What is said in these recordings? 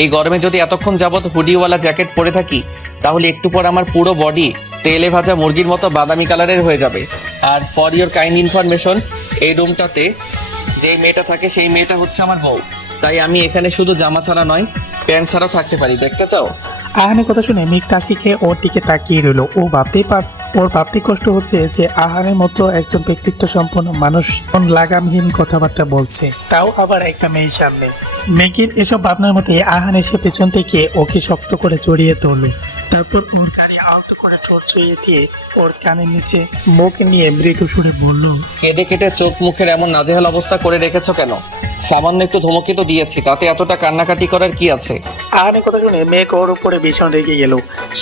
এই গরমে যদি এতক্ষণ যাবত হুডিওয়ালা জ্যাকেট পরে থাকি তাহলে একটু পর আমার পুরো বডি তেলে ভাজা মুরগির মতো বাদামি কালারের হয়ে যাবে। আর ফর ইওর কাইন্ড ইনফরমেশন, এই রুমটাতে যেই মেয়েটা থাকে সেই মেয়েটা হচ্ছে আমার বউ। তাই আমি এখানে শুধু জামা ছাড়া নয়, প্যান্ট ছাড়াও থাকতে পারি। দেখতে চাও? আহানের কথা শুনে মেঘ টাসকি খেয়ে ওর দিকে তাকিয়ে রইল। ওর ভাবতে কষ্ট হচ্ছে যে আহানের মতো একজন ব্যক্তিত্ব সম্পন্ন মানুষ লাগামহীন কথাবার্তা বলছে, তাও আবার একটা মেয়ের সামনে। মেঘের এসব ভাবনার মধ্যে আহান এসে পেছন থেকে ওকে শক্ত করে জড়িয়ে ধরল। তারপর ওর কানে আলতো করে ঠোঁট ছুঁয়ে দিয়ে ওর কানের নিচে মুখ নিয়ে মৃদু সুরে বলল, কেঁদে কেটে চোখ মুখের এমন নাজেহাল অবস্থা করে রেখেছো কেন? সামান্য একটু ধমকি তো দিয়েছি, তাতে এতটা কান্নাকাটি করার কি আছে? আহানের কথা শুনে মেঘ ওর উপরে ভীষণ রেগে গেল।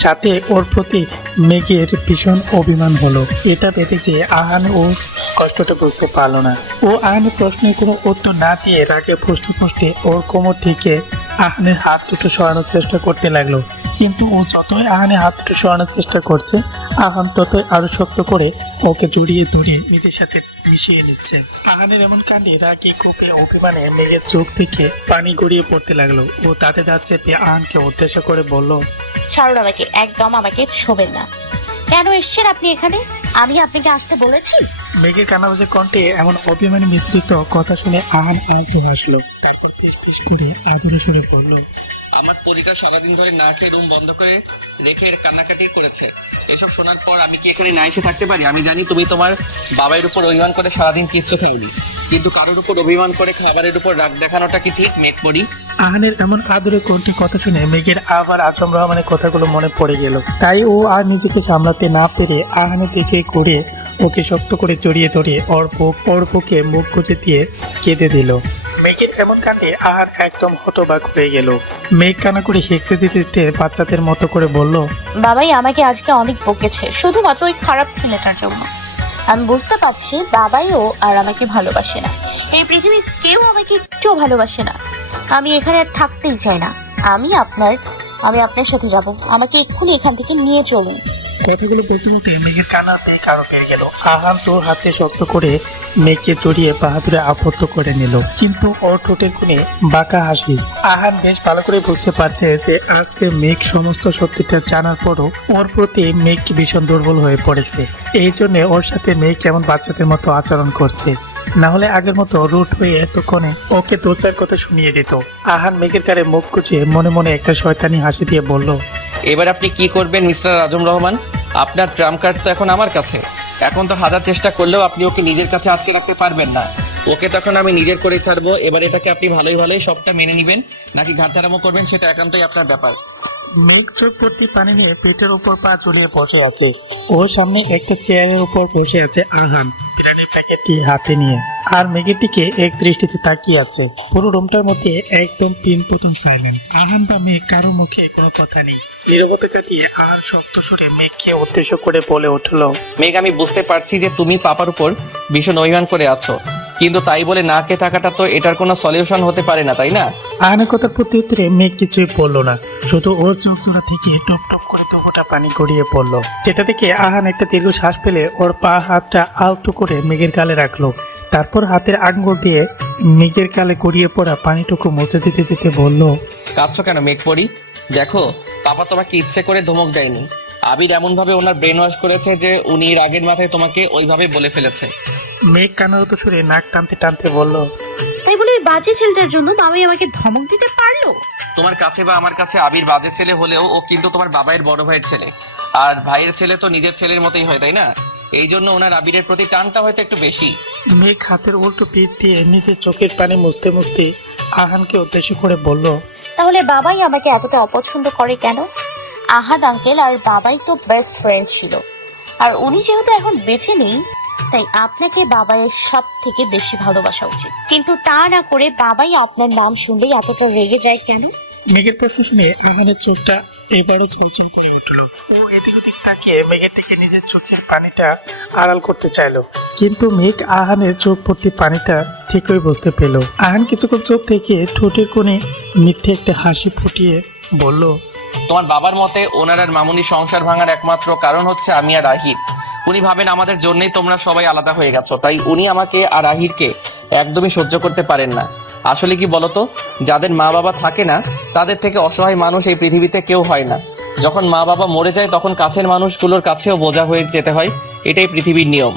সাথে ওর প্রতি মেঘের ভীষণ অভিমান হলো। এটা ভেবে যে আহান ওর কষ্টটা বুঝতে পারলো না। ও আহানের প্রশ্নের কোনো উত্তর না দিয়ে রাগে ফুসতে ফুসতে ওর কোমর থেকে আহানের হাত দুটো সরানোর চেষ্টা করতে লাগলো। কিন্তু ও যতই আহানের হাত দুটো সরানোর চেষ্টা করছে, আহান ততই আরো শক্ত করে ওকে জড়িয়ে ধরে নিজের সাথে মিশিয়ে নিচ্ছে। আহানের এমন কাণ্ডে রাগে কোপে অভিমানে মেঘের চোখ থেকে পানি গড়িয়ে পড়তে লাগলো। ও তাতে দাঁত চেপে আহানকে উদ্দেশ্য করে বলল, ছাড়ুন আমাকে, একদম আমাকে ছোবেন না। কেন এসছেন আপনি এখানে? আমি আপনাকে আসতে বলেছি? মেঘের কান্নাবাজে কণ্ঠে এমন অভিমানী মিশ্রিত কথা শুনে আহান আলতো হাসলো। তারপর ফিস ফিস করে আদরে সুরে বলল, আমার পরিবার সারাদিন ধরে না খেয়ে রুম বন্ধ করে রেখে কান্নাকাটি করেছে। এসব শোনার পর আমি কি এখানে না এসে থাকতে পারি? আমি জানি তুমি তোমার বাবার উপর অভিমান করে সারাদিন কিচ্ছু খাওনি, কিন্তু কারোর উপর অভিমান করে খাবারের উপর রাগ দেখানোটা কি ঠিক মেঘ পড়ি? আহানের এমন আদরে কণ্ঠে কথা শুনে মেঘের আবার আজম রহমানের কথাগুলো মনে পড়ে গেল। তাই ও আর নিজেকে সামলাতে না পেরে আহানের দিকে ঘুরে ওকে শক্ত করে জড়িয়ে ধরে ওর বুকে মুখ গুঁজে দিয়ে কেঁদে দিল। মেঘের এমন কাণ্ডে আহার একদম হতবাক হয়ে গেল। মেঘ কানা করে হেঁকসে দিতে দিতে বাচ্চাদের মতো করে বলল, বাবাই আমাকে আজকে অনেক বকেছে, শুধুমাত্র ওই খারাপ ছেলেটার জন্য। আমি বুঝতে পারছি বাবাইও আর আমাকে ভালোবাসে না। এই পৃথিবীর কেউ আমাকে একটু ভালোবাসে না। আমি এখানে আর থাকতেই চাই না। আমি আপনার সাথে যাব। আমাকে এক্ষুনি এখান থেকে নিয়ে চলুন। কথাগুলো বলতে বলতে মেঘের কান্নাতে কারো পেয়ে গেল। আহান তো হাতে শক্ত করে মেঘকে জড়িয়ে বাহাদুরে আবদ্ধ করে নিল, কিন্তু ওর ঠোঁটের কোণে বাঁকা হাসি। আহান বেশ ভালো করে বুঝতে পারছে যে আজকে মেঘ সমস্ত সত্যিটা জানার পরও ওর প্রতি মেঘ ভীষণ দুর্বল হয়ে পড়েছে। এই জন্য ওর সাথে মেঘ কেমন বাচ্চাদের মতো আচরণ করছে। না হলে আগের মতো রুট হয়ে এতক্ষণে ওকে দু চার কথা শুনিয়ে দিত। আহান মেঘের কারে মুখ গুছিয়ে মনে মনে একটা শয়তানি হাসি দিয়ে বলল, এবার আপনি কি করবেন মিস্টার আজম রহমান? আপনার ট্রাম্প কার্ড তো এখন আমার কাছে। এখন তো হাজার চেষ্টা করলেও আপনি ওকে নিজের কাছে আটকে রাখতে পারবেন না। ওকে তখন আমি নিজের করে ছাড়বো। এবার এটাকে আপনি ভালোই ভালোই সবটা মেনে নেবেন নাকি ঘাটধারামো করবেন সেটা একান্তই আপনার ব্যাপার। মেঘ চোখ ভর্তি পানি নিয়ে পেটের উপর পা ঝুলিয়ে বসে আছে। ওর সামনে একটা চেয়ারের উপর বসে আছে আহান, বিরিয়ানির প্যাকেটটি হাতে নিয়ে, আর মেঘের দিকে এক দৃষ্টিতে তাকিয়ে আছে। পুরো রুমটার মধ্যে একদম পিনপুতন সাইলেন্ট। আহান বা মেঘ কারো মুখে কোনো কথা নেই। নীরবতা কাটিয়ে আহান শক্ত সুরে মেঘকে উদ্দেশ্য করে বলে উঠল, মেঘ, আমি বুঝতে পারছি যে তুমি পাপার উপর ভীষণ অভিমান করে আছো, কিন্তু তাই বলে না খেয়ে থাকাটা তো এটার কোনো সলিউশন হতে পারে না, তাই না? আহানের কথার প্রতি উত্তরে মেঘ কিছুই বললো না, শুধু ওর চোখ জোড়া থেকে টপ টপ করে দুফোঁটা পানি গড়িয়ে পড়লো। যেটা দেখে আহান একটা দীর্ঘ শ্বাস ফেলে ওর পা হাতটা আলতো করে মেঘের গালে রাখলো। তারপর হাতের আঙ্গুল দিয়ে মেঘের গালে গড়িয়ে পড়া পানিটুকু মুছে দিতে দিতে বলল, কাঁদছো কেন মেঘ পড়ি? দেখো, পাপা তোমাকে ইচ্ছে করে ধমক দেয়নি। আবির এমনভাবে ওনার ব্রেন ওয়াশ করেছে যে উনি রাগের মাথায় তোমাকে ওইভাবে বলে ফেলেছে। মেঘ কান্নারত সুরে নাক টানতে টানতে বলল, তাই বলে ওই বাজে ছেলেটার জন্য বাবাই আমাকে ধমক দিতে পারলো? তোমার কাছে বা আমার কাছে আবির বাজে ছেলে হলেও ও কিন্তু তোমার বাবাইয়ের বড় ভাইয়ের ছেলে, আর ভাইয়ের ছেলে তো নিজের ছেলের মতোই হয়, তাই না? এই জন্য ওনার আবিরের প্রতি টানটা হয়তো একটু বেশি। মেঘ হাতের উল্টো পিঠ দিয়ে নিজের চোখের পানি মুছতে মুছতে আহানকে উদ্দেশ্য করে বলল, তাহলে বাবাই আমাকে এতটা অপছন্দ করে কেন? আহাদ আঙ্কেল আর বাবাই তো বেস্ট ফ্রেন্ড ছিল, আর উনি যেহেতু এখন বেঁচে নেই, তাই আপনাকে বাবাইয়ের সব থেকে বেশি ভালোবাসা উচিত। কিন্তু তা না করে বাবাই আপনার নাম শুনলেই এতটা রেগে যায় কেন? মেঘের প্রশ্ন শুনে আহানের চোখটা এবারও ছলছল করে উঠল। ও এদিক ওদিক তাকিয়ে মেঘের দিকে নিজের চোখের পানিটা আড়াল করতে চাইলো, কিন্তু মেঘ আহানের চোখ ভর্তি পানিটা ঠিকই বুঝতে পেল। আহান কিছুক্ষণ চোখ থেকে ঠোঁটের কোণে মিথ্যে একটা হাসি ফুটিয়ে বলল, তোমার বাবার মতে ওনার আর মামুনির সংসার ভাঙার একমাত্র কারণ হচ্ছে আমি আর আহির। উনি ভাবেন আমাদের জন্যই তোমরা সবাই আলাদা হয়ে গেছো, তাই উনি আমাকে আর আহিরকে একদমই সহ্য করতে পারেন না। আসলে কি বলতো, যাদের মা বাবা থাকে না তাদের থেকে অসহায় মানুষ এই পৃথিবীতে কেউ হয় না। যখন মা বাবা মরে যায় তখন কাছের মানুষগুলোর কাছেও বোঝা হয়ে যেতে হয়, এটাই পৃথিবীর নিয়ম।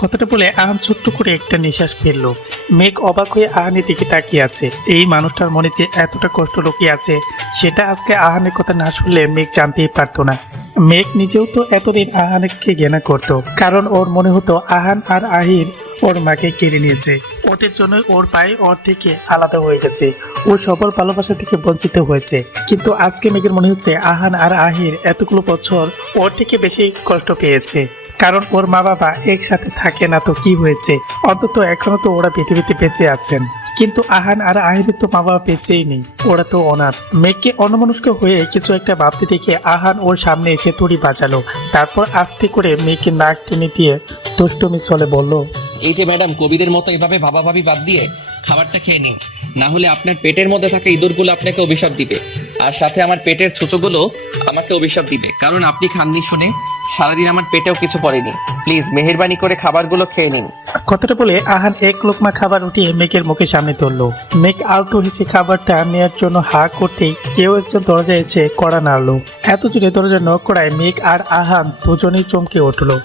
কথাটা বলে আহান ছোট্ট করে একটা নিঃশ্বাস ফেললো। মেঘ অবাক হয়ে আহানের দিকে তাকিয়ে আছে। এই মানুষটার মনে যে এতটা কষ্ট লুকিয়ে আছে সেটা আজকে আহানের কথা না শুনলে মেঘ জানতেই পারতো না। মেঘ নিজেও তো এতদিন আহানকে ঘৃণা করত, কারণ ওর মনে হতো আহান আর আহির ওর মাকে কেড়ে নিয়েছে, ওদের জন্য ওর পায়ে ওর থেকে আলাদা হয়ে গেছে, ও সবার ভালোবাসা থেকে বঞ্চিত হয়েছে। কিন্তু আজকে মেঘের মনে হচ্ছে আহান আর আহির এতগুলো বছর ওর থেকে বেশি কষ্ট পেয়েছে, কারণ ওর মা বাবা একসাথে থাকে না তো কি হয়েছে, অন্তত এখনো তো ওরা পৃথিবীতে বেঁচে আছেন। কিন্তু আহান আর আহিরের তো মা বাবা বেঁচেই নেই, ওরা তো অনাথ। মেঘকে অন্যমনস্ক হয়ে কিছু একটা ভাবতে দেখে আহান ওর সামনে এসে তুড়ি বাজালো। তারপর আস্তে করে মেঘকে নাক টেনে দিয়ে দুষ্টুমি চলে বলল, এই যে ম্যাডাম, কবিদের মতো এভাবে ভাবাভাবি বাদ দিয়ে খাবারটা খেয়ে নিন, না হলে আপনার পেটের মধ্যে থাকা ইঁদুরগুলো আপনাকে অভিশাপ দিবে, আর সাথে আমার পেটের ছুঁচোগুলো আমাকে অভিশাপ দিবে, কারণ আপনি খাননি শুনে সারাদিন আমার পেটেও কিছু পড়েনি। প্লিজ মেহেরবানি করে খাবারগুলো খেয়ে নিন। কথাটা বলে আহান এক লোকমা খাবার উঠিয়ে মেঘের মুখের সামনে ধরলো। মেঘ আলতো হেসে খাবারটা নেওয়ার জন্য হা করতেই কেউ একজন দরজায় এসে কড়া নাড়লো। এত জোরে দরজা নক করায় মেঘ আর আহান দুজনেই চমকে উঠলো।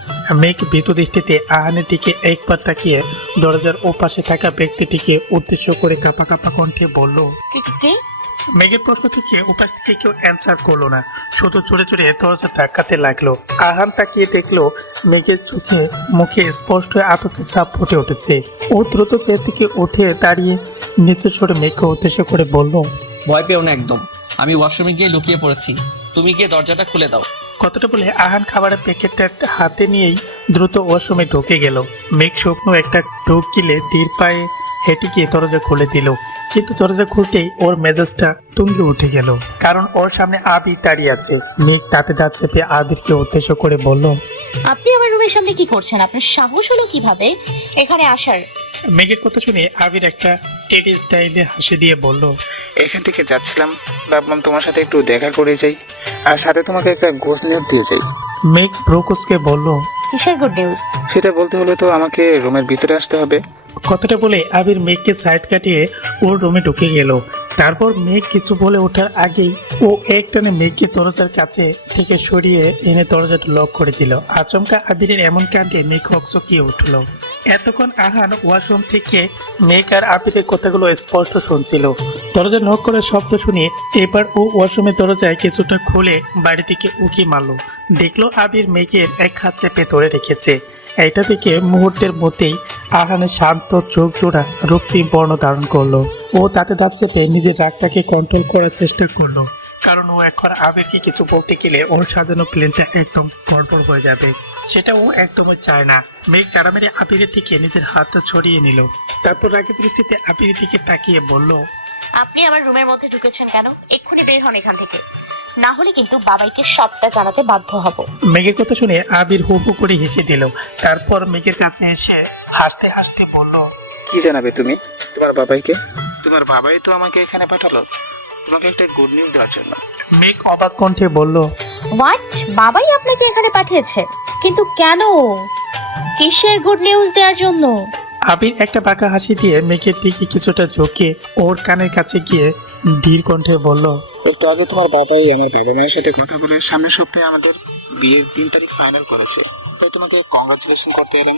মেঘ ভীত দৃষ্টিতে আহানের দিকে একবার তাকিয়ে দরজার ওপাশে থাকা ব্যক্তিটিকে উদ্দেশ্য করে কাঁপা কাঁপা কণ্ঠে বলল। কে? মেঘের প্রশ্ন থেকে উপাস থেকে কেউ অ্যান্সার করলো না, শুধু চড়ে চড়ে দরজা ধাক্কাতে লাগলো। আহান তাকিয়ে দেখলো মেঘের চোখে মুখে স্পষ্ট আতঙ্কের ছাপ ফুটে উঠেছে। ও দ্রুত চেয়ার থেকে উঠে দাঁড়িয়ে নিচে সরে মেঘকে উদ্দেশ্য করে বলল, ভয় পেও না একদম, আমি ওয়াশরুমে গিয়ে লুকিয়ে পড়েছি, তুমি গিয়ে দরজাটা খুলে দাও। কথাটা বলে আহান খাবারের প্যাকেটটা হাতে নিয়েই দ্রুত ওয়াশরুমে ঢুকে গেল। মেঘ শুকনো একটা ঢোক গিলে ধীর পায়ে হেঁটে গিয়ে দরজা খুলে দিল, কিন্তু দরজা খুলতেই ওর মেজাজটা তুঙ্গে উঠে গেল, কারণ ওর সামনে আবির দাঁড়িয়ে আছে। মেঘ তাতে দাঁত চেপে আবিরকে উদ্দেশ্য করে বলল, আপনি আমার রুমের সামনে কি করছেন? আপনার সাহস হলো কিভাবে এখানে আসার? মেঘের কথা শুনে আবির একটা টেডি স্টাইলে হাসি দিয়ে বলল, এখান থেকে যাচ্ছিলাম, ভাবলাম তোমার সাথে একটু দেখা করে যাই, আর সাথে তোমাকে একটা গোস নিউজ দিয়ে যাই। মেঘ ব্রোকসকে বলল, কিসের গুড নিউজ? সেটা বলতে হলে তো আমাকে রুমের ভিতরে আসতে হবে। কথাটা বলে আবির মেঘকে সাইড কাটিয়ে ওর রুমে ঢুকে গেল। তারপর মেঘ কিছু বলে ওঠার আগেই ও একটানে মেঘকে দরজার কাছে থেকে সরিয়ে এনে দরজাটা লক করে দিল। আচমকা আবিরের এমন কাণ্ডে মেঘ হকচকিয়ে উঠল। এতক্ষণ আহান ওয়াশরুম থেকে মেঘ আর আবিরের কথাগুলো স্পষ্ট শুনছিল। দরজা নক করার শব্দ শুনে এবার ও ওয়াশরুমের দরজায় কিছুটা খুলে বাড়ি থেকে উকি মারল। দেখলো আবির মেঘের এক হাত চেপে ধরে রেখেছে। এটা থেকে মুহূর্তের মধ্যেই আহানের শান্ত চোখ জোড়া রক্তিম বর্ণ ধারণ করলো। ও তাতে দাঁত চেপে নিজের রাগটাকে কন্ট্রোল করার চেষ্টা করলো, কারণ ও এখন আবিরকে কিছু বলতে গেলে ওর সাজানো প্লেনটা একদম গড়বড় হয়ে যাবে, সেটা ও একদমই চায় না। মেঘ চাড়া মেরে আবিরের দিকে নিজের হাতটা ছড়িয়ে নিল। তারপর রাগের দৃষ্টিতে আবিরের দিকে তাকিয়ে বলল, আপনি আমার রুমের মধ্যে ঢুকেছেন কেন? এক্ষুনি বের হন এখান থেকে, না হলে কিন্তু বাবাইকে সবটা জানাতে বাধ্য হব। মেঘের কথা শুনে আবির হু হু করে হেসে দিল। তারপর মেঘের কাছে এসে হাসতে হাসতে বলল, কি জানাবে তুমি তোমার বাবাইকে? তোমার বাবাই তো আমাকে এখানে পাঠালো তোমাকে একটা গুড নিউজ দেওয়ার জন্য। মেঘ অবাক কণ্ঠে বলল, হোয়াট? বাবাই আপনাকে এখানে পাঠিয়েছে? কিন্তু কেন? কিসের গুড নিউজ দেওয়ার জন্য? আবির একটা বাঁকা হাসি দিয়ে মেঘের দিকে কিছুটা ঝুঁকে ওর কানের কাছে গিয়ে ধীর কণ্ঠে বলল, একটু আগে তোমার বাবাই আমার বাবা মায়ের সাথে কথা বলে সামনের সপ্তাহে আমাদের বিয়ের 3 তারিখ ফাইনাল করেছে। তাই তোমাকে কংগ্রাচুলেশন করতে এলাম।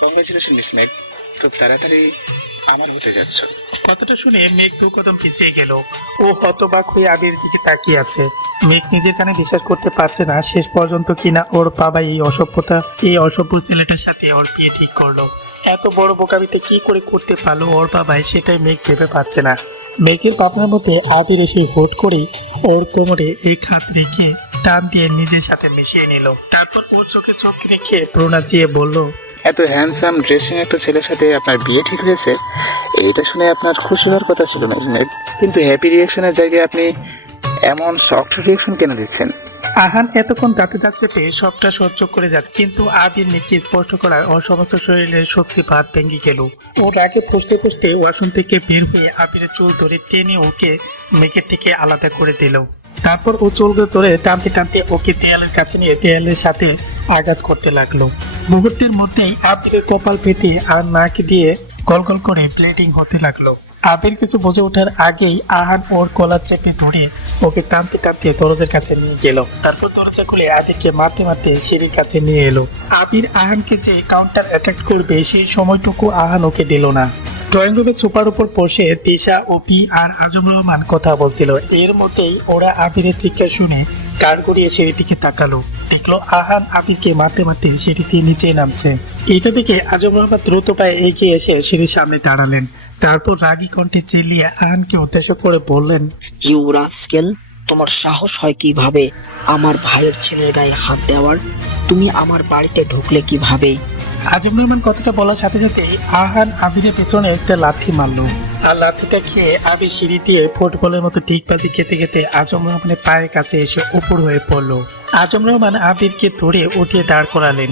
কংগ্রাচুলেশন মিস মেঘ, খুব তাড়াতাড়ি আমার হতে যাচ্ছ। কথাটা শুনে মেঘ দু কদম পিছিয়ে গেল। ও হতবাক হয়ে আবির দিকে তাকিয়ে আছে। মেঘ নিজের কানে বিশ্বাস করতে পারছে না শেষ পর্যন্ত কিনা ওর বাবা এই অসভ্য ছেলেটার সাথে ওর বিয়ে ঠিক করলো। এত বড় বোকামিতে কি করে করতে পারলো ওর বাবাই, সেটাই মেঘ ভেবে পাচ্ছে না। মেঘের ভাবনার মধ্যে আবির এসে হুট করেই ওর কোমরে এক হাত রেখে টান দিয়ে নিজের সাথে মিশিয়ে নিল। তারপর ওর চোখে চোখ রেখে প্রণাচিয়ে বলল, এত হ্যান্ডসাম ড্রেসিং একটা ছেলের সাথে আপনার বিয়ে ঠিক হয়েছে, এটা শুনে আপনার খুশি হওয়ার কথা ছিল না মেঘ, কিন্তু হ্যাপি রিয়াকশনের জায়গায় আপনি এমন সফট রিয়াকশন কেন দিচ্ছেন? আহান এতক্ষণ দাঁতে দাঁত চেপে সবটা সহ্য করে যাচ্ছে, কিন্তু আবির মেঘকে স্পষ্ট করার ওর সমস্ত শরীরের শক্তি ভাত ভেঙে গেল। ওর আগে ফুসতে ফুসতে ওয়াশরুম থেকে বের হয়ে আবিরের চুল ধরে টেনে ওকে মেঘের থেকে আলাদা করে দিল। তারপর ও চুলগুলো ধরে টানতে টানতে ওকে দেয়ালের কাছে নিয়ে দেয়ালের সাথে আঘাত করতে লাগলো। মুহূর্তের মধ্যেই আবিরের কপাল ফেটে আর নাক দিয়ে গল গল করে ব্লিডিং হতে লাগলো। আবির কিছু বুঝে ওঠার আগেই আহান ওর কলার চেপে ধরে ওকে টানতে টানতে দরজার কাছে নিয়ে গেল। তারপর দরজা খুলে আবিরকে মারতে মারতে সিঁড়ির কাছে নিয়ে এলো। আবির আহানকে যে কাউন্টার অ্যাটাক করবে সেই সময়টুকু আহান ওকে দিল না। ড্রয়িং রুমে সোফার উপর বসে তিশা, অপি আর আজম রহমান কথা বলছিল। এর মধ্যেই ওরা আবিরের চিৎকার শুনে কার গড়িয়ে সিঁড়িটিকে তাকালো। দেখলো আহান আবিরকে মারতে মারতে সিঁড়িতে নিচে নামছে। এটা দেখে আজম রহমান দ্রুত পায়ে এগিয়ে এসে সিঁড়ির সামনে দাঁড়ালেন। তারপর রাগী কণ্ঠে চিল্লিয়ে আহানকে উদ্দেশ্য করে বললেন, ইউ রাস্কেল, তোমার সাহস হয় কিভাবে আমার ভাইয়ের ছেলের গায়ে হাত দেওয়ার? তুমি আমার বাড়িতে ঢুকলে কিভাবে? আজম রহমান কথাটা বলার সাথে সাথে আহান আবিরের পেছনে একটা লাথি মারলো। আর লাথিটা খেয়ে আবির সিঁড়ি দিয়ে ফুটবলের মতো টিকবাজি খেতে খেতে আজম রহমানের পায়ের কাছে এসে উপর হয়ে পড়লো। আজম রহমান আবিরকে ধরে উঠিয়ে দাঁড় করালেন।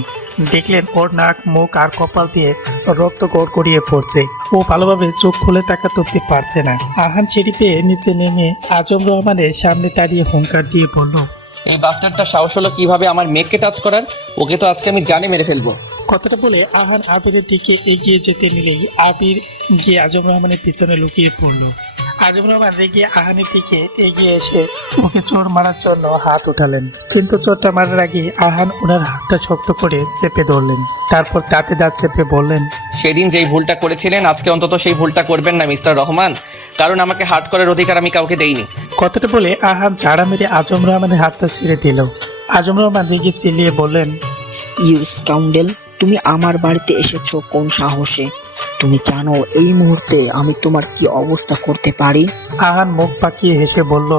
দেখলেন ওর নাক, মুখ আর কপাল দিয়ে রক্ত গড়গড়িয়ে পড়ছে। ও ভালোভাবে চোখ খুলে তাকাতে উঠতে পারছে না। আহান সিঁড়ি পেয়ে নিচে নেমে আজম রহমানের সামনে দাঁড়িয়ে হুঙ্কার দিয়ে বলল, এই বাস্টারটা সাহস হলো কিভাবে আমার মেয়েকে টাচ করার? ওকে তো আজকে আমি জানে মেরে ফেলবো। কথাটা বলে আহান আবিরের দিকে এগিয়ে যেতে নিলেই আবির গিয়ে আজম রহমানের পিছনে লুকিয়ে পড়ল। আজম রহমান রেগে আহানের দিকে এগিয়ে এসে ওকে চোর মারার জন্য হাত উঠালেন, কিন্তু চোরটা মারার আগে আহান ওনার হাতটা শক্ত করে চেপে ধরলেন। তারপর দাঁতে দাঁত চেপে বললেন, সেদিন যেই ভুলটা করেছিলেন আজকে অন্তত সেই ভুলটা করবেন না মিস্টার রহমান, কারণ আমাকে হার্ট করার অধিকার আমি কাউকে দেইনি। কথাটা বলে আহান ঝাড়া মেরে আজম রহমানের হাতটা ছেড়ে দিল। আজম রহমান রেগে চিল্লিয়ে বললেন, ইউ স্কাউন্ডেল, তুমি আমার বাড়িতে এসেছো কোন সাহসে? তুমি জানো এই মুহূর্তে আমি তোমার কি অবস্থা করতে পারি? আহান মুখ পাকিয়ে হেসে বলল,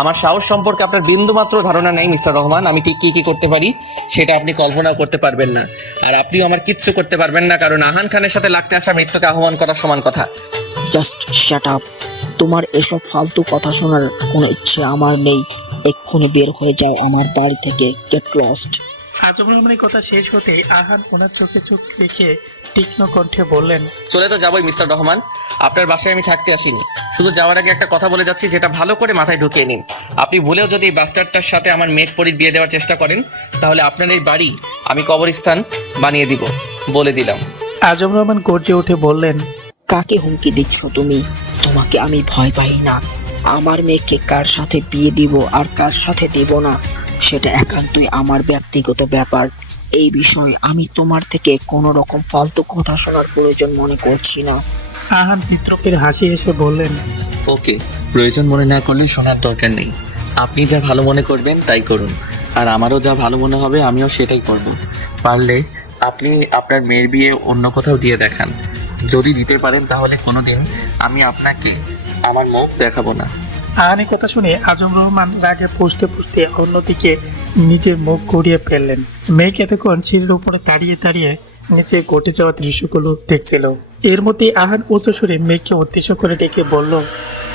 আমার সাহস সম্পর্কে আপনার বিন্দু মাত্র ধারণা নেই মিস্টার রহমান। আমি ঠিক কি করতে পারি সেটা আপনি কল্পনাও করতে পারবেন না। আর আপনিও আমার কিচ্ছু করতে পারবেন না, কারণ আহান খানের সাথে লাগতে আসা মৃত্যুকে আহ্বান করার সমান কথা। Just shut up. তোমার এসব ফালতু কথা শোনার কোনো ইচ্ছে আমার নেই। এক্ষুনি বের হয়ে যাও আমার বাড়ি থেকে। Get lost. আজম রহমানের কথা শেষ হতেই আহান ওনার চোখে চোখ রেখে তীক্ষ্ণ কণ্ঠে বললেন, চলে তো যাবোই মিস্টার রহমান, আপনার বাসায় আমি থাকতে আসিনি। শুধু যাওয়ার আগে একটা কথা বলে যাচ্ছি, যেটা ভালো করে মাথায় ঢুকিয়ে নিন। আপনি ভুলেও যদি এই বাস্টারটার সাথে আমার মেঘ পরীর বিয়ে দেওয়ার চেষ্টা করেন, তাহলে আপনার এই বাড়ি আমি কবরস্থান বানিয়ে দিব, বলে দিলাম। আজম রহমান গর্জে উঠে বললেন, কাকে হুমকি দিচ্ছ তুমি? তোমাকে আমি ভয় পাই না। আমার মেয়েকে কার সাথে বিয়ে দিব আর কার সাথে দেব না সেটা একান্তই আমার ব্যক্তিগত ব্যাপার। এই বিষয়ে আমি তোমার থেকে কোনো রকম ফালতু কথা শোনার প্রয়োজন মনে করছি না। আহান বিদ্রুপের হাসি এসে বললেন, ওকে, প্রয়োজন মনে না করলে শোনার দরকার নেই। আপনি যা ভালো মনে করবেন তাই করুন, আর আমারও যা ভালো মনে হবে আমিও সেটাই করব। পারলে আপনি আপনার মেয়ের বিয়ে অন্য কোথাও দিয়ে দেখান। যদি দিতে পারেন তাহলে কোনোদিন আমি আপনাকে আমার মুখ দেখাবো না। আহানের কথা শুনে আজম রহমান রাগে পুষতে পুষতে অন্যদিকে নিজের মুখ ঘুরিয়ে ফেললেন। মেঘ এতক্ষণ সিঁড়ির উপরে দাঁড়িয়ে দাঁড়িয়ে নিচে ঘটে যাওয়া দৃশ্যগুলো দেখছিল। এর মধ্যে আহান উচ্চ সুরে মেঘকে উদ্দেশ্য করে ডেকে বলল,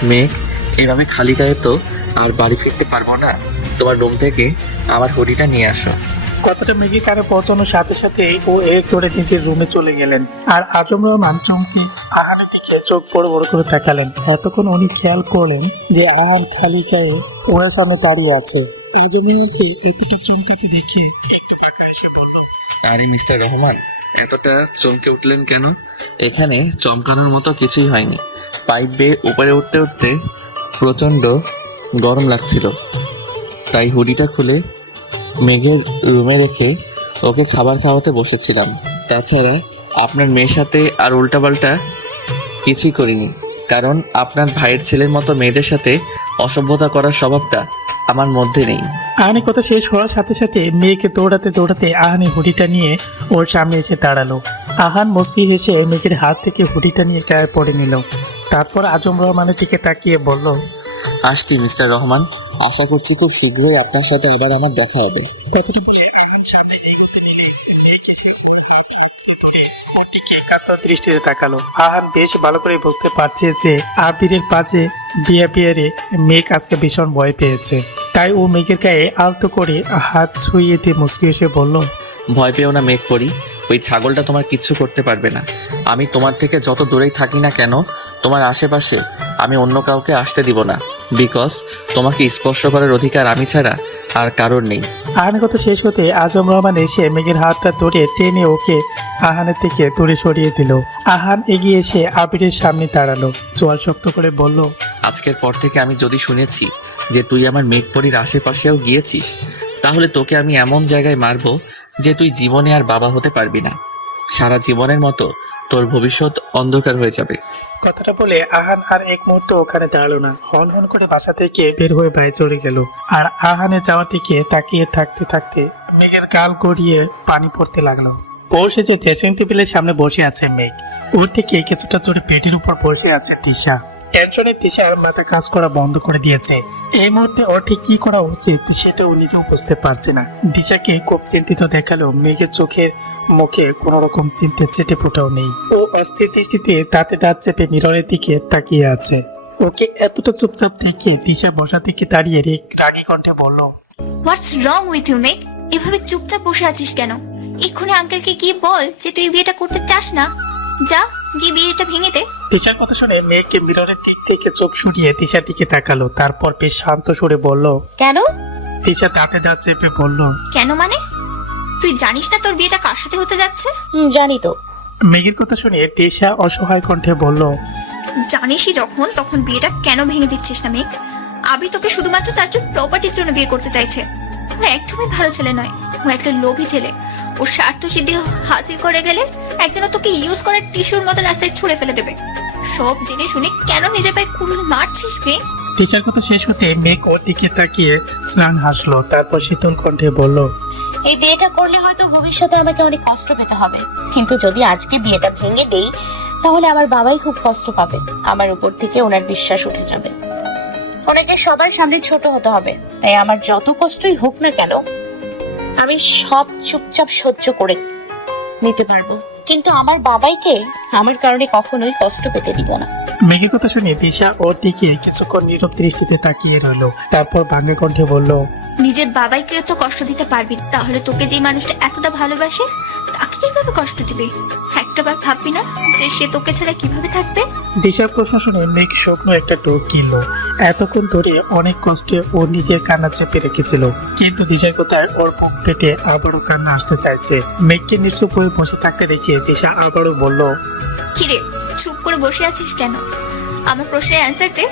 মেঘ, এভাবে খালি গায়ে তো আর বাড়ি ফিরতে পারবো না। তোমার রুম থেকে আমার হুডিটা নিয়ে আসো। কথাটা মেঘে কানে পৌঁছানোর সাথে সাথে ও এক করে নিজের রুমে চলে গেলেন। আর আজম রহমান চমকে আহানের দিকে চোখ বড় বড় করে তাকালেন। এতক্ষণ উনি খেয়াল করলেন যে আহান খালি গায়ে ওনার সামনে দাঁড়িয়ে আছে। আজম রহমানকে এতটা চমকাতে দেখে একটু টাকা এসে বলল, আরে মিস্টার রহমান, এতটা চমকে উঠলেন কেন? এখানে চমকানোর মতো কিছুই হয়নি। পাইপ বেয়ে উপরে উঠতে উঠতে প্রচণ্ড গরম লাগছিল, তাই হুডিটা খুলে মেঘের রুমে রেখে ওকে খাবার খাওয়াতে বসেছিলাম। তাছাড়া আপনার মেয়ের সাথে আর উল্টাপাল্টা কিছুই করিনি, কারণ আপনার ভাইয়ের ছেলের মতো মেয়েদের সাথে অসভ্যতা করার স্বভাবটা আমার মধ্যে নেই। আহানের কথা শেষ হওয়ার সাথে সাথে মেয়েকে দৌড়াতে দৌড়াতে আহানি হুডিটা নিয়ে ওর সামনে এসে দাঁড়ালো। আহান মুচকি হেসে মেয়ের হাত থেকে হুডিটা নিয়ে গায়ে পড়ে নিল। তারপর আজম রহমানের দিকে তাকিয়ে বলল, আসছি মিস্টার রহমান, আশা করছি খুব শীঘ্রই আপনার সাথে আবার আমার দেখা হবে। কথাটা বলে আহান সামনে এগোতে নিলে মেঘ এসে ওর হাত ধরে ওর দিকে কাতর দৃষ্টিতে তাকালো। আহান বেশ ভালো করে বুঝতে পারছে যে আবিরের পাশে বিয়ারে মেঘ আজকে ভীষণ ভয় পেয়েছে। তাই ও মেঘের গায়ে আলতো করে হাত ছুঁয়ে দিয়ে মুচকি এসে বলল, ভয় পেও না মেঘ পড়ি, ওই ছাগলটা তোমার কিচ্ছু করতে পারবে না। আমি তোমার থেকে যত দূরেই থাকি না কেন, তোমার আশেপাশে আমি অন্য কাউকে আসতে দিব না, বিকজ তোমাকে স্পর্শ করার অধিকার আমি ছাড়া আর কারোর নেই। আহানের কথা শেষ হতে আজম রহমান এসে মেঘের হাতটা ধরে টেনে ওকে আহানের থেকে দূরে সরিয়ে দিল। আহান এগিয়ে এসে আবিরের সামনে দাঁড়ালো, চোয়াল শক্ত করে বলল, আজকের পর থেকে আমি যদি শুনেছি যে তুই আমার মেঘপরির আশেপাশেও গিয়েছিস, তাহলে তোকে আমি এমন জায়গায় মারবো যে তুই জীবনে আর বাবা হতে পারবি না। সারা জীবনের মতো তোর ভবিষ্যৎ অন্ধকার হয়ে যাবে। কথাটা বলে আহান আর এক মুহূর্ত ওখানে দাঁড়ালো না, হন হন করে বাসা থেকে বের হয়ে বাইরে চলে গেল। আর আহানের যাওয়া থেকে তাকিয়ে থাকতে থাকতে মেঘের গাল গড়িয়ে পানি পড়তে লাগলো। পৌঁছে যে ড্রেসিং টেবিলের সামনে বসে আছে মেঘ, ওর থেকে কিছুটা দূরে পেটের উপর বসে আছে তিশা। টেনশনে তিশার মাথা কাজ করা বন্ধ করে দিয়েছে। এই মুহূর্তে ওর ঠিক কি করা উচিত সেটা ও নিজেও বুঝতে পারছে না। দিশাকে খুব চিন্তিত দেখালো, মেঘের চোখের মুখে কোনো রকম চিন্তার চেটে ফোটাও নেই। ও অস্থির দৃষ্টিতে দাঁতে দাঁত চেপে মিররের দিকে তাকিয়ে আছে। ওকে এতটা চুপচাপ দেখে দিশা বসা থেকে দাঁড়িয়ে রাগী কণ্ঠে বলল, হোয়াটস রং উইথ ইউ মেক? এভাবে চুপচাপ বসে আছিস কেন? এক্ষুনি আঙ্কেলকে গিয়ে বল যে তুই বিয়েটা করতে চাস না। যা গিয়ে বিয়েটা ভেঙে দে। তিশার কথা শুনে মেঘকে মিররের দিক থেকে চোখ সরিয়ে তিশার দিকে তাকালো, তারপর বেশ শান্ত সুরে বলল, কেন? তিশা দাঁতে দাঁত চেপে বলল, কেন মানে? তুই জানিস না তোর বিয়েটা কার সাথে হতে যাচ্ছে? জানি তো। মেঘের কথা শুনে তিশা অসহায় কণ্ঠে বলল, জানিসই যখন, তখন বিয়েটা কেন ভেঙে দিচ্ছিস না মেঘ? আবি তোকে শুধুমাত্র চারজন প্রপার্টির জন্য বিয়ে করতে চাইছে। ও একদমই ভালো ছেলে নয়, ও একটা লোভী ছেলে। ওর স্বার্থ সিদ্ধি হাসিল করে গেলে একদিন ও তোকে ইউজ করার টিস্যুর মতো রাস্তায় ছুঁড়ে ফেলে দেবে। সব জেনে শুনে কেন নিজে পায়ে কুড়ুল মারছিস মেঘ? তিশার কথা শেষ হতে মেঘ ওর দিকে তাকিয়ে স্নান হাসলো, তারপর শীতল কণ্ঠে বলল, এই বিয়েটা করলে হয়তো ভবিষ্যতে আমাকে অনেক কষ্ট পেতে হবে, কিন্তু যদি আজকে বিয়েটা ভেঙে দেই তাহলে আমার বাবাই খুব কষ্ট পাবে। আমার উপর থেকে ওনার বিশ্বাস উঠে যাবে, ওনাকে সবার সামনে ছোট হতে হবে। তাই আমার যত কষ্টই হোক না কেন আমি সব চুপচাপ সহ্য করে নিতে পারবো, কিন্তু আমার বাবাইকে আমার কারণে কখনোই কষ্ট পেতে দিব না। মেঘের কথা শুনে দিশা ওর দিকে কিছুক্ষণ নীরব দৃষ্টিতে তাকিয়ে রইলো, তারপর ভাঙে কণ্ঠে বলল, নিজের বাবাইকে তো কষ্ট দিতে পারবি, তাহলে তোকে যে মানুষটা এতটা ভালোবাসে তাকে কিভাবে কষ্ট দিবে? একটাবার ভাববি না যে সে তোকে ছাড়া কিভাবে থাকবে? দিশার প্রশ্ন শুনে মেঘ স্বপ্ন একটা টোক কিনল। এতক্ষণ ধরে অনেক কষ্টে ও নিজের কান্না চেপে রেখেছিল, কিন্তু দিশার কথায় ওর বুক পেটে আবারও কান্না আসতে চাইছে। মেঘকে নিশ্চুপ হয়ে বসে থাকতে দেখে দিশা আবারও বলল, কিরে চুপ করে বসে আছিস কেন? আমার প্রশ্নের অ্যান্সার দে।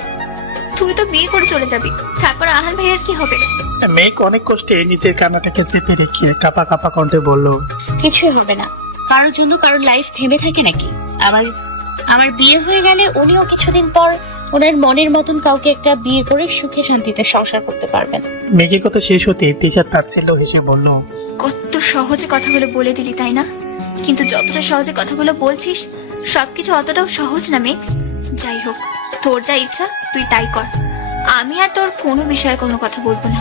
তুই তো বিয়ে করে চলে যাবি, তারপর আহান ভাইয়ের কি হবে? মেঘ অনেক কষ্টে নিজের কান্নাটাকে চেপে রেখে কাপা কাপা কণ্ঠে বলল, কিছুই হবে না। কারোর জন্য কারোর লাইফ থেমে থাকে নাকি? আমার বিয়ে হয়ে গেলে উনিও কিছুদিন পর ওনার মনের মতন কাউকে একটা বিয়ে করে সুখে শান্তিতে সংসার করতে পারবেন। মেঘের কথা শেষ হতে দিশা তাচ্ছিল্য হেসে বলল, কত সহজে কথাগুলো বলে দিলি তাই না? কিন্তু যতটা সহজে কথাগুলো বলছিস সবকিছু অতটাও সহজ না মেঘ। যাই হোক, তোর যা ইচ্ছা তুই তাই কর, আমি আর তোর কোনো বিষয়ে কোনো কথা বলবো না।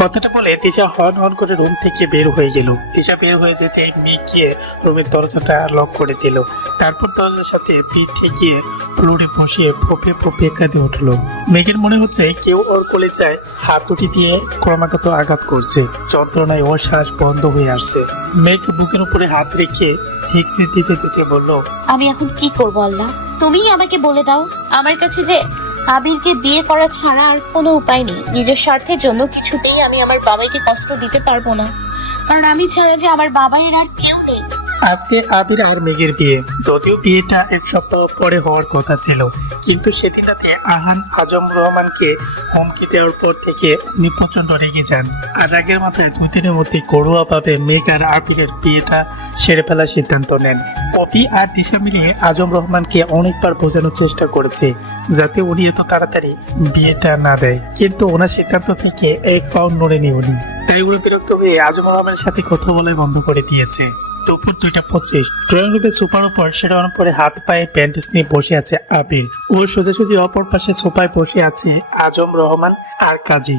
কথাটা বলে দিশা হন হন করে রুম থেকে বের হয়ে গেল। দিশা বের হয়ে যেতে মেঘ গিয়ে রুমের দরজাটা লক করে দিল, তারপর দরজার সাথে পিঠ ঠেকিয়ে ফ্লোরে বসিয়ে ফোপে ফোপে কাঁদে উঠলো। মেঘের মনে হচ্ছে কেউ ওর কোলে যায় হাত দুটি দিয়ে ক্রমাগত আঘাত করছে, যন্ত্রণায় ওর শ্বাস বন্ধ হয়ে আসছে। মেঘ বুকের উপরে হাত রেখে হিকসে দিতে দিতে বলল, আমি এখন কি করবো আল্লাহ, তুমিই আমাকে বলে দাও। আমার কাছে যে আবিরকে বিয়ে করা ছাড়া আর কোনো উপায় নেই। নিজের স্বার্থের জন্য কিছুতেই আমি আমার বাবাকে কষ্ট দিতে পারবো না, কারণ আমি ছাড়া যে আমার বাবাইয়ের আর কেউ নেই। আজকে আবির আর মেঘের বিয়ে, যদিও বিয়েটা এক সপ্তাহ পরে হওয়ার কথা ছিল, কিন্তু সেদিন রাতে আহান আজম রহমানকে হুমকি দেওয়ার পর থেকে উনি প্রচন্ড রেগে যান। আর রাগের মাথায় দুই দিনের মধ্যে ঘরোয়া ভাবে মেঘ আর আবিরের বিয়েটা সেরে ফেলার সিদ্ধান্ত নেন। অপি আর দিশা মিলে আজম রহমানকে অনেকবার বোঝানোর চেষ্টা করেছে যাতে উনি এত তাড়াতাড়ি বিয়েটা না দেয়, কিন্তু ওনার সিদ্ধান্ত থেকে এক পাউন্ড নড়েনি উনি। তাই উনি বিরক্ত হয়ে আজম রহমানের সাথে কথা বলাই বন্ধ করে দিয়েছে। দুপুর 2:25 ড্রয়িং রুমে সোফার উপর সেটার পরে হাত পায়ে প্যান্টিস নিয়ে বসে আছে আবির। ওর সোজাসুজি অপর পাশে সোফায় বসে আছে আজম রহমান আর কাজী।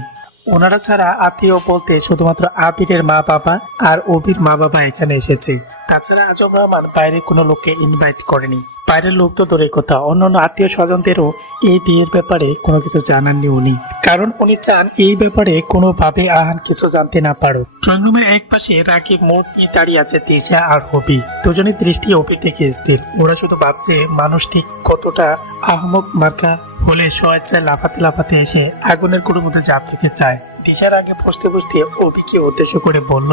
ওনারা ছাড়া আত্মীয় বলতে শুধুমাত্র আবিরের মা বাবা আর অবির মা বাবা এখানে এসেছে। তাছাড়া আজম রহমান বাইরে কোনো লোককে ইনভাইট করেনি। বাইরের লোক তো দূরের কথা, অন্যান্য আত্মীয় স্বজনদেরও এই বিয়ের ব্যাপারে কোনো কিছু জানাননি উনি, কারণ উনি চান এই ব্যাপারে কোনোভাবে আহান কিছু জানতে না পারুক। ড্রয়িং রুমের এক পাশে রাকিব মোট দাঁড়িয়ে আছে তিশা আর হবি। দুজনের দৃষ্টি হবির থেকে স্থির। ওরা শুধু ভাবছে মানুষ ঠিক কতটা আহমক মার্কা হলে স্বেচ্ছায় লাফাতে লাফাতে এসে আগুনের কুড়োর মধ্যে ঝাঁপ দিতে চায়। দিশার আগে বসতে বসতে অভিকে উদ্দেশ্য করে বলল,